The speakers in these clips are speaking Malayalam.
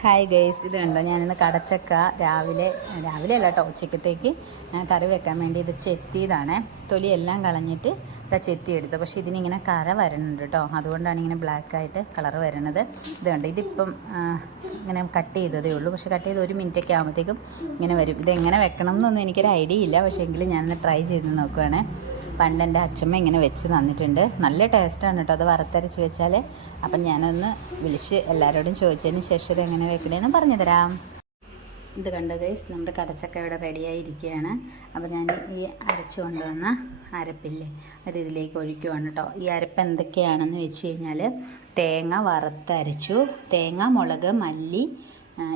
ഹായ് ഗേസ്, ഇത് കണ്ടോ? ഞാനിന്ന് കടച്ചക്ക രാവിലെ അല്ല കേട്ടോ, ഉച്ചക്കത്തേക്ക് കറി വെക്കാൻ വേണ്ടി ഇത് ചെത്തിയതാണ്. തൊലിയെല്ലാം കളഞ്ഞിട്ട് ഇതാ ചെത്തിയെടുത്തു. പക്ഷേ ഇതിനിങ്ങനെ കര വരണുണ്ട് കേട്ടോ, അതുകൊണ്ടാണ് ഇങ്ങനെ ബ്ലാക്കായിട്ട് കളർ വരണത്. ഇത് കണ്ടോ, ഇതിപ്പം ഇങ്ങനെ കട്ട് ചെയ്തതേ ഉള്ളൂ. പക്ഷേ കട്ട് ചെയ്ത് 1 മിനിറ്റൊക്കെ ആകുമ്പോഴത്തേക്കും ഇങ്ങനെ വരും. ഇതെങ്ങനെ വെക്കണം എന്നൊന്നും എനിക്കൊരു ഐഡിയ ഇല്ല. പക്ഷേ എങ്കിലും ഞാനൊന്ന് ട്രൈ ചെയ്ത് നോക്കുവാണേ. പണ്ട് എൻ്റെ അച്ഛമ്മ ഇങ്ങനെ വെച്ച് തന്നിട്ടുണ്ട്. നല്ല ടേസ്റ്റാണ് കേട്ടോ അത് വറുത്തരച്ച് വെച്ചാൽ. അപ്പം ഞാനൊന്ന് വിളിച്ച് എല്ലാവരോടും ചോദിച്ചതിന് ശേഷം ഇത് എങ്ങനെ വെക്കണേന്ന് പറഞ്ഞു തരാം. ഇത് കണ്ടോ ഗൈസ്, നമ്മുടെ കടച്ചക്ക ഇവിടെ റെഡിയായിരിക്കുകയാണ്. അപ്പോൾ ഞാൻ ഈ അരച്ച് കൊണ്ടുവന്ന അരപ്പില്ലേ, അത് ഇതിലേക്ക് ഒഴിക്കുവാണ് കേട്ടോ. ഈ അരപ്പ് എന്തൊക്കെയാണെന്ന് വെച്ച് കഴിഞ്ഞാൽ, തേങ്ങ വറുത്തരച്ചു, തേങ്ങ, മുളക്, മല്ലി,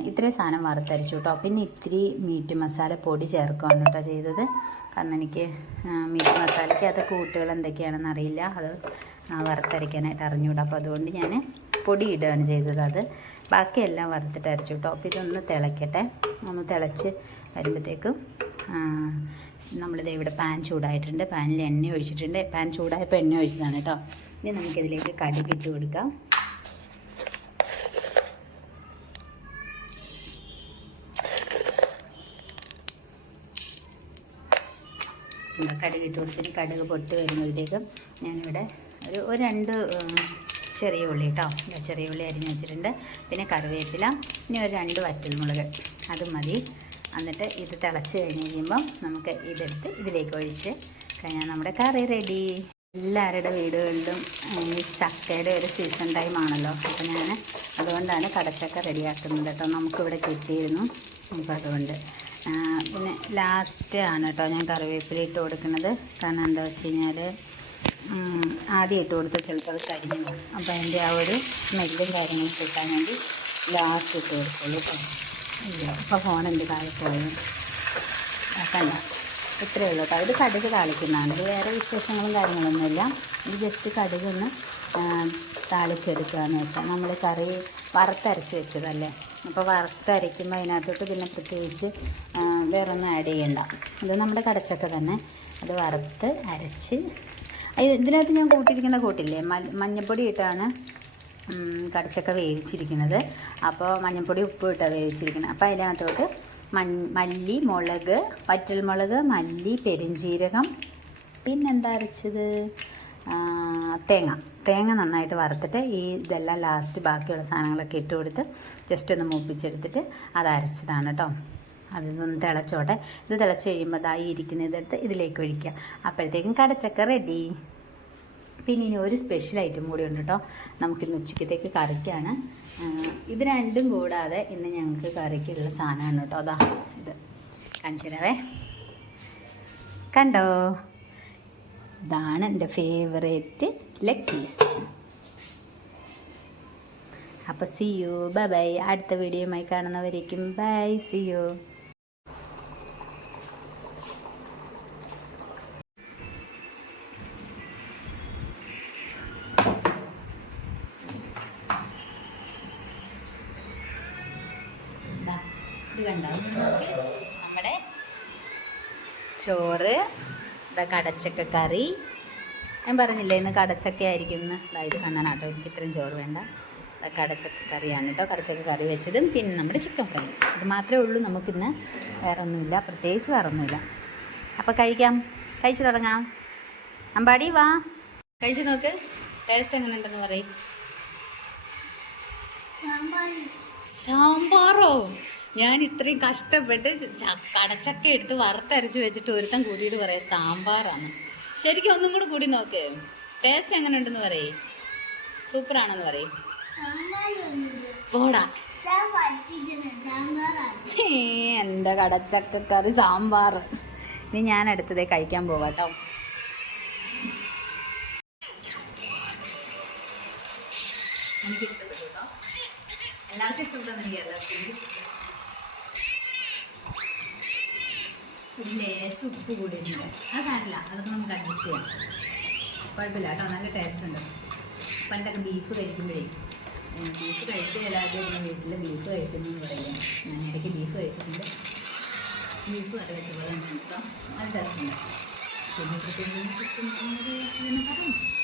ഇത്രയും സാധനം വറുത്തരച്ചു കേട്ടോ. പിന്നെ ഇത്തിരി മീറ്റ് മസാല പൊടി ചേർക്കുകയാണ് കേട്ടോ ചെയ്തത്. കാരണം എനിക്ക് മീറ്റ് മസാലയ്ക്ക് അത് കൂട്ടുകൾ എന്തൊക്കെയാണെന്ന് അറിയില്ല, അത് വറുത്തരയ്ക്കാനായിട്ട് അറിഞ്ഞുകൂടാ. അപ്പോൾ അതുകൊണ്ട് ഞാൻ പൊടി ഇടുകയാണ് ചെയ്തത്. അത് ബാക്കിയെല്ലാം വറുത്തിട്ട് അരച്ചു കേട്ടോ. അപ്പോൾ ഇതൊന്ന് തിളയ്ക്കട്ടെ. ഒന്ന് തിളച്ച് വരുമ്പോഴത്തേക്കും നമ്മളിത് ഇവിടെ പാൻ ചൂടായിട്ടുണ്ട്. പാനിൽ എണ്ണ ഒഴിച്ചിട്ടുണ്ട്. പാൻ ചൂടായപ്പോൾ എണ്ണ ഒഴിച്ചതാണ് കേട്ടോ. ഇനി നമുക്കിതിലേക്ക് കടുക് ഇട്ട് കൊടുക്കാം. കടുക് ഇട്ട് കൊടുത്തിട്ട് കടുക് പൊട്ടി വരുമ്പോഴത്തേക്കും ഞാനിവിടെ ഒരു 2 ചെറിയ ഉള്ളി കേട്ടോ, ചെറിയ ഉള്ളി അരിഞ്ഞ് വെച്ചിട്ടുണ്ട്. പിന്നെ കറിവേപ്പില, ഇനി ഒരു 2 വറ്റൽമുളക്, അത് മതി. എന്നിട്ട് ഇത് തിളച്ച് കഴിഞ്ഞ് കഴിയുമ്പം നമുക്ക് ഇതെടുത്ത് ഇതിലേക്ക് ഒഴിച്ച് കഴിഞ്ഞാൽ നമ്മുടെ കറി റെഡി. എല്ലാവരുടെ വീടുകളിലും ഈ ചക്കയുടെ ഒരു സീസൺ ടൈം ആണല്ലോ. അപ്പോൾ ഞാൻ അതുകൊണ്ടാണ് കടച്ചക്ക റെഡിയാക്കുന്നത് കേട്ടോ. നമുക്കിവിടെ കിട്ടിയിരുന്നു. അപ്പോൾ അതുകൊണ്ട് പിന്നെ ലാസ്റ്റ് ആണ് കേട്ടോ ഞാൻ കറിവേപ്പില ഇട്ട് കൊടുക്കുന്നത്. കാരണം എന്താ വെച്ച് കഴിഞ്ഞാൽ, ആദ്യം ഇട്ട് കൊടുത്താൽ ചിലപ്പോൾ അത് കരിഞ്ഞു പോകും. അപ്പോൾ അതിൻ്റെ ആ ഒരു സ്മെല്ലും കാര്യങ്ങളും കിട്ടാൻ വേണ്ടി ലാസ്റ്റ് ഇട്ട് കൊടുക്കുള്ളൂ കേട്ടോ. ഇല്ല, ഇപ്പോൾ ഫോണെൻ്റെ താഴെ പോയി കണ്ട. ഇത്രയേ ഉള്ളൂ കേട്ടോ. ഇത് കടുക് താളിക്കുന്നതാണ്. ഇത് വേറെ വിശേഷങ്ങളും കാര്യങ്ങളൊന്നുമില്ല. ഇത് ജസ്റ്റ് കടുകൊന്ന് താളിച്ചെടുക്കുകയെന്ന് വെച്ചാൽ, നമ്മൾ കറി വറുത്തരച്ച് വെച്ചതല്ലേ. അപ്പോൾ വറുത്തരയ്ക്കുമ്പോൾ അതിനകത്തോട്ട് പിന്നെ പ്രത്യേകിച്ച് വേറെ ഒന്നും ആഡ് ചെയ്യണ്ട. ഇത് നമ്മുടെ കടച്ചക്ക തന്നെ, അത് വറുത്ത് അരച്ച് ഇതിനകത്ത് ഞാൻ കൂട്ടിയിരിക്കുന്ന കൂട്ടില്ലേ, മഞ്ഞൾപ്പൊടി ഇട്ടാണ് കടച്ചക്ക വേവിച്ചിരിക്കുന്നത്. അപ്പോൾ മഞ്ഞൾപ്പൊടി ഉപ്പ് ഇട്ടാണ് വേവിച്ചിരിക്കുന്നത്. അപ്പോൾ അതിനകത്തോട്ട് മല്ലി, മുളക്, വറ്റൽമുളക്, മല്ലി, പെരുംജീരകം, പിന്നെന്താ അരച്ചത്, തേങ്ങ നന്നായിട്ട് വറുത്തിട്ട് ഇതെല്ലാം ലാസ്റ്റ് ബാക്കിയുള്ള സാധനങ്ങളൊക്കെ ഇട്ട് കൊടുത്ത് ജസ്റ്റ് ഒന്ന് മൂപ്പിച്ചെടുത്തിട്ട് അത് അരച്ചതാണ് കേട്ടോ. അതൊന്ന് തിളച്ചോട്ടെ. ഇത് തിളച്ച് കഴിയുമ്പോൾ അതായി ഇരിക്കുന്ന ഇതെടുത്ത് ഇതിലേക്ക് ഒഴിക്കുക. അപ്പോഴത്തേക്കും കടച്ചക്ക റെഡി. പിന്നെ ഇനി ഒരു സ്പെഷ്യൽ ഐറ്റം കൂടി ഉണ്ട് കേട്ടോ. നമുക്കിന്ന് ഉച്ചക്കത്തേക്ക് കറിക്കാണ്. ഇത് രണ്ടും കൂടാതെ ഇന്ന് ഞങ്ങൾക്ക് കറിക്കുള്ള സാധനമാണ് കേട്ടോ. അതാ ഇത് കാണിച്ചുതരാവേ. കണ്ടോ, ഇതാണ് എൻ്റെ ഫേവറേറ്റ് ലെഗ് പീസ്. അപ്പോൾ സി യു, ബൈ ബൈ. അടുത്ത വീഡിയോയുമായി കാണുന്നവരേക്കും ബൈ, സി യു. ഇത് കണ്ടോ, നമ്മുടെ ചോറ്, കടച്ചക്ക കറി. ഞാൻ പറഞ്ഞില്ലേ ഇന്ന് കടച്ചക്ക ആയിരിക്കും എന്ന്. ഇത് കാണാനാട്ടോ, എനിക്ക് ഇത്രയും ചോറ് വേണ്ട. കടച്ചക്ക കറിയാണ് കേട്ടോ. കടച്ചക്ക കറി വെച്ചതും പിന്നെ നമ്മുടെ ചിക്കൻ ഫ്രൈ. ഇത് മാത്രമേ ഉള്ളൂ നമുക്കിന്ന്. വേറെ ഒന്നുമില്ല, പ്രത്യേകിച്ച് വേറെ ഒന്നുമില്ല. അപ്പോൾ കഴിച്ചു തുടങ്ങാം. അമ്പാടി വാ, കഴിച്ചു നോക്ക്. ടേസ്റ്റ് എങ്ങനെ ഉണ്ടെന്ന് പറയും. സാമ്പാറോ? ഞാൻ ഇത്രയും കഷ്ടപ്പെട്ട് കടച്ചക്ക എടുത്ത് വറുത്തരച്ച് വെച്ചിട്ട് ഒരുത്തം കൂടിയിട്ട് പറയാം സാമ്പാറാണ്. ശരിക്കും ഒന്നും കൂടി കൂടി നോക്ക്. ടേസ്റ്റ് എങ്ങനെ ഉണ്ടെന്ന് പറയും. സൂപ്പറാണെന്ന് പറയും. പോടാ, എൻ്റെ കടച്ചക്ക കറി സാമ്പാർ. ഇനി ഞാൻ അടുത്തതേ കഴിക്കാൻ പോവാട്ടോ. എനിക്ക് ഇഷ്ടപ്പെട്ടു കേട്ടോ. എല്ലാവർക്കും ഇഷ്ടപ്പെട്ടെന്ന് എനിക്കല്ല, പക്ഷെ എനിക്ക് ഇഷ്ടപ്പെട്ടു. ലേശം ഉപ്പ് കൂടിയിട്ടുണ്ട്. അത് സാരില്ല, അതൊക്കെ നമുക്ക് അഡ്ജസ്റ്റ് ചെയ്യാം. കുഴപ്പമില്ല കേട്ടോ, നല്ല ടേസ്റ്റ് ഉണ്ട്. പണ്ടൊക്കെ ബീഫ് കഴിക്കുമ്പോഴേ, ബീഫ് കഴിക്കുകയല്ലാതെ വീട്ടിൽ ബീഫ് കഴിക്കുന്നു എന്ന് പറയില്ല. ഞാൻ ഇടയ്ക്ക് ബീഫ് കഴിച്ചിട്ടുണ്ട്. ബീഫ് കറി വെച്ച പോലെ തന്നെ കേട്ടോ, നല്ല ടേസ്റ്റ് ഉണ്ട്. പിന്നെ പ്രത്യേകിച്ച് പറയും.